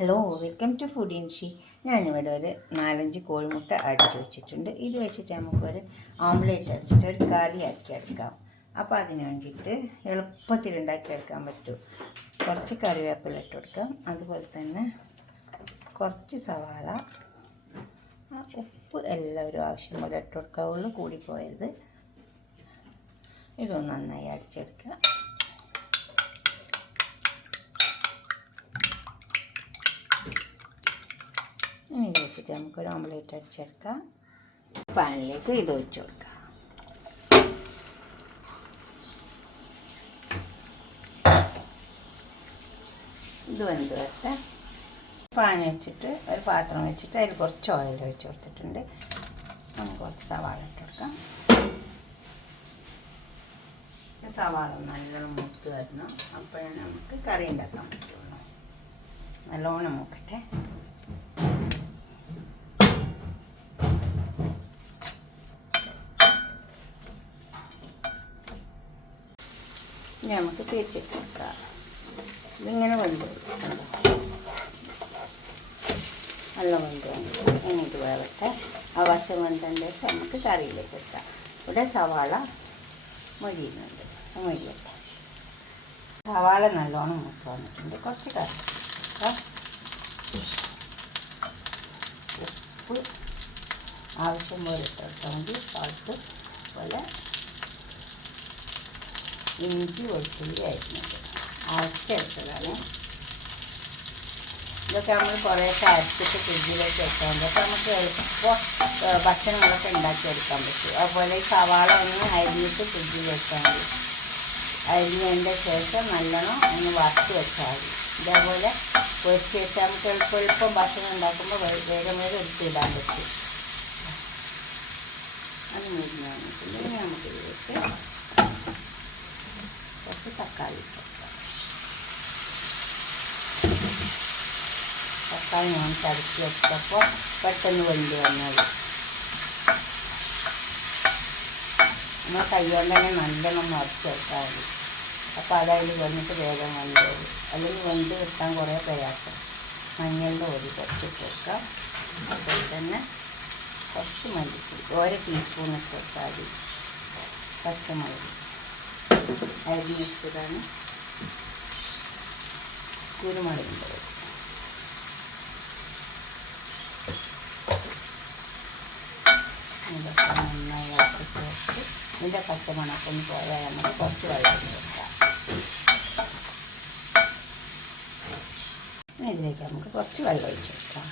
Hello, welcome to food Inshi. ഞാനിവിടെ ഒരു 4-5 കോഴിമുട്ട അടിച്ച് വെച്ചിട്ടുണ്ട്. ഇത് വെച്ചിട്ട് നമുക്കൊരു ഓംലേറ്റ് അടിച്ചിട്ട് ഒരു കറി ആക്കിയെടുക്കാം. അപ്പോൾ അതിന് വേണ്ടിയിട്ട് എളുപ്പത്തിൽ ഉണ്ടാക്കിയെടുക്കാൻ പറ്റും. കുറച്ച് കറിവേപ്പില ഇട്ട് കൊടുക്കാം, അതുപോലെ തന്നെ കുറച്ച് സവാള, ഉപ്പ് എല്ലാവരും ആവശ്യം പോലെ ഇട്ട് കൊടുക്കാവുള്ളൂ, കൂടിപ്പോയത്. ഇതൊന്ന് നന്നായി അടിച്ചെടുക്കുക. ഇനി ഇത് വെച്ചിട്ട് നമുക്കൊരു ഓംലേറ്റ് അടിച്ചെടുക്കാം. പാനിലേക്ക് ഇത് ഒഴിച്ച് കൊടുക്കാം. ഇത് വെന്ത് വരട്ടെ. പാൻ വെച്ചിട്ട് ഒരു പാത്രം വെച്ചിട്ട് അതിൽ കുറച്ച് ഓയിൽ ഒഴിച്ച് കൊടുത്തിട്ടുണ്ട്. നമുക്ക് കുറച്ച് സവാള ഇട്ട് കൊടുക്കാം. സവാള നല്ലോണം മൂത്ത് വരണം, അപ്പോഴാണ് നമുക്ക് കറി ഉണ്ടാക്കാൻ പറ്റുള്ളൂ. നല്ലോണം മൂക്കട്ടെ. ഇനി നമുക്ക് തിരിച്ചിട്ട് കൊടുക്കാം. ഇതിങ്ങനെ വെന്ത് നല്ല വെന്ത് ഇനി ഇത് വേവട്ടെ. ആ വശം വെന്തതിന് ശേഷം നമുക്ക് കറിയിലേക്ക് വെക്കാം. ഇവിടെ സവാള മൊരിയുന്നുണ്ട്, മൊരിയട്ടെ. സവാള നല്ലോണം മൂത്ത് വന്നിട്ടുണ്ട്. കുറച്ച് കറി ഉപ്പ് ആവശ്യം പോലെ ഇട്ടെടുത്താൽ മതി. സാൾട്ട് പോലെ ഇഞ്ചി വെളുത്തുള്ളി അരിഞ്ഞത് അരച്ചെടുത്തതാണ്. ഇതൊക്കെ നമ്മൾ കുറേയൊക്കെ അരച്ചിട്ട് ഫ്രിഡ്ജിലേക്ക് വെക്കാൻ പറ്റും. അപ്പോൾ നമുക്ക് എളുപ്പം ഭക്ഷണങ്ങളൊക്കെ ഉണ്ടാക്കിയെടുക്കാൻ പറ്റും. അതുപോലെ ഈ സവാള ഒന്ന് അരിഞ്ഞിട്ട് ഫ്രിഡ്ജിൽ വെച്ചാൽ മതി. അരിഞ്ഞതിൻ്റെ ശേഷം നല്ലോണം ഒന്ന് വറുത്ത് വെച്ചാൽ മതി. ഇതേപോലെ പൊരിച്ച് വെച്ചാൽ നമുക്ക് എളുപ്പം ഭക്ഷണം ഉണ്ടാക്കുമ്പോൾ വേഗം എടുത്തിടാൻ പറ്റും. അത് മുരിഞ്ഞ് വന്നിട്ടുണ്ടെങ്കിൽ നമുക്ക് ഇതിലേക്ക് കുറച്ച് തക്കാളി ചേർക്കാം. തക്കാളി ഞാൻ ചതച്ച് വെച്ചപ്പോൾ പെട്ടെന്ന് വെന്ത് വന്നത്. നമ്മൾ കൈകൊണ്ട് തന്നെ നല്ലോണം നിറച്ച് വെച്ചാൽ മതി. അപ്പോൾ അതതിൽ വന്നിട്ട് വേഗം വെന്തോളും. അല്ലെങ്കിൽ വെന്ത് കിട്ടാൻ കുറേ പ്രയാസം. മഞ്ഞളുടെ പൊടി കുറച്ചിട്ട് വെക്കാം. അതുപോലെ തന്നെ കുറച്ച് മല്ലിപ്പൊടി 1 ടീസ്പൂൺ ഇട്ട് വെച്ചാൽ മതി. പച്ചമുളക് അരിഞ്ഞിട്ടതാണ്. കുരുമുളകിൻ്റെ പൊടി, ഇതൊക്കെ നന്നായി ഇളക്കി ചേർത്ത് ഇതിൻ്റെ പച്ചമണക്കൊന്ന് പോയാൽ നമുക്ക് കുറച്ച് വെള്ളം ചേർക്കാം. ഇതിലേക്ക് നമുക്ക് കുറച്ച് വെള്ളം ഒഴിച്ച് കൊടുക്കാം.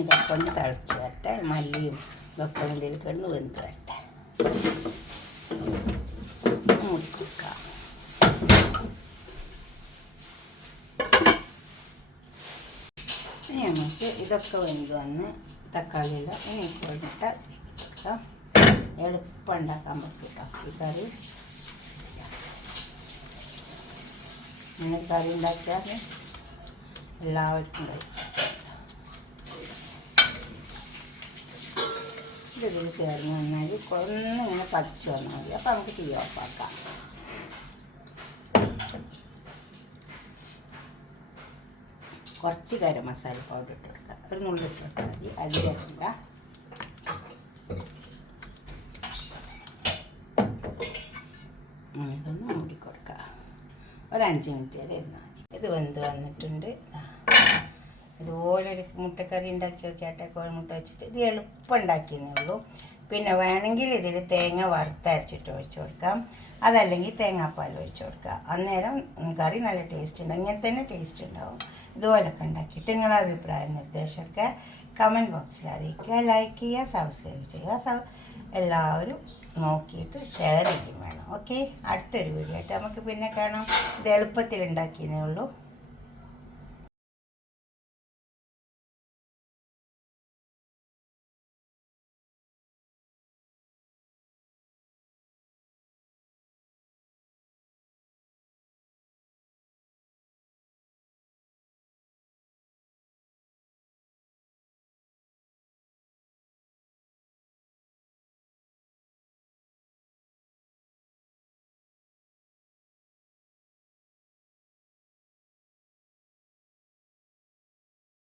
ഇതൊക്കെ ഒന്ന് തിളച്ച് വരട്ടെ. മല്ലിയും ഇതൊക്കെ ഇതിൽ കിടന്ന് വെന്ത് വരട്ടെ. മൂടി കൊടുക്കാം. ഇനി നമുക്ക് ഇതൊക്കെ വെന്ത് വന്ന് തക്കാളിയെല്ലാം ഇനി കൊണ്ടിട്ട് കൊടുക്കാം. എളുപ്പം ഉണ്ടാക്കാൻ പറ്റും കേട്ടോ ഈ കറി. ഇങ്ങനെ കറി ഉണ്ടാക്കിയാൽ എല്ലാവർക്കും കഴിക്കാം. ഇതിൽ ചേർന്ന് വന്നാൽ ഒന്നിങ്ങനെ പതിച്ച് വന്നാൽ മതി. അപ്പോൾ നമുക്ക് തീ ഓഫാക്കാം. കുറച്ച് ഗരം മസാല പൗഡർ ഇട്ട് കൊടുക്കാം. ഒരു നുള്ളിട്ട് കൊടുത്താൽ മതി, അതിലിടണ്ട. ഇതൊന്ന് മൂടിക്കൊടുക്കുക. ഒരു 5 മിനിറ്റ് വരെ ഇരുന്നാൽ മതി. ഇത് വെന്ത് വന്നിട്ടുണ്ട്. ഇതുപോലെ ഒരു മുട്ടക്കറി ഉണ്ടാക്കി നോക്കിയാട്ടെ. കോഴിമുട്ട വെച്ചിട്ട് ഇത് എളുപ്പം ഉണ്ടാക്കിയെന്നേ ഉള്ളൂ. പിന്നെ വേണമെങ്കിൽ ഇതിൽ തേങ്ങ വറുത്തരച്ചിട്ട് ഒഴിച്ച് കൊടുക്കാം, അതല്ലെങ്കിൽ തേങ്ങാപ്പാൽ ഒഴിച്ച് കൊടുക്കാം. അന്നേരം കറി നല്ല ടേസ്റ്റ് ഉണ്ടാവും. ഇങ്ങനെ തന്നെ ടേസ്റ്റ് ഉണ്ടാവും. ഇതുപോലൊക്കെ ഉണ്ടാക്കിയിട്ട് നിങ്ങളുടെ അഭിപ്രായ നിർദ്ദേശമൊക്കെ കമൻറ്റ് ബോക്സിൽ അറിയിക്കുക. ലൈക്ക് ചെയ്യുക, സബ്സ്ക്രൈബ് ചെയ്യുക. എല്ലാവരും നോക്കിയിട്ട് ഷെയർ ചെയ്യും വേണം. ഓക്കെ, അടുത്തൊരു വീഡിയോ ആയിട്ട് നമുക്ക് പിന്നെ കാണാം. ഇത് എളുപ്പത്തിൽ ഉണ്ടാക്കിയതേ ഉള്ളൂ.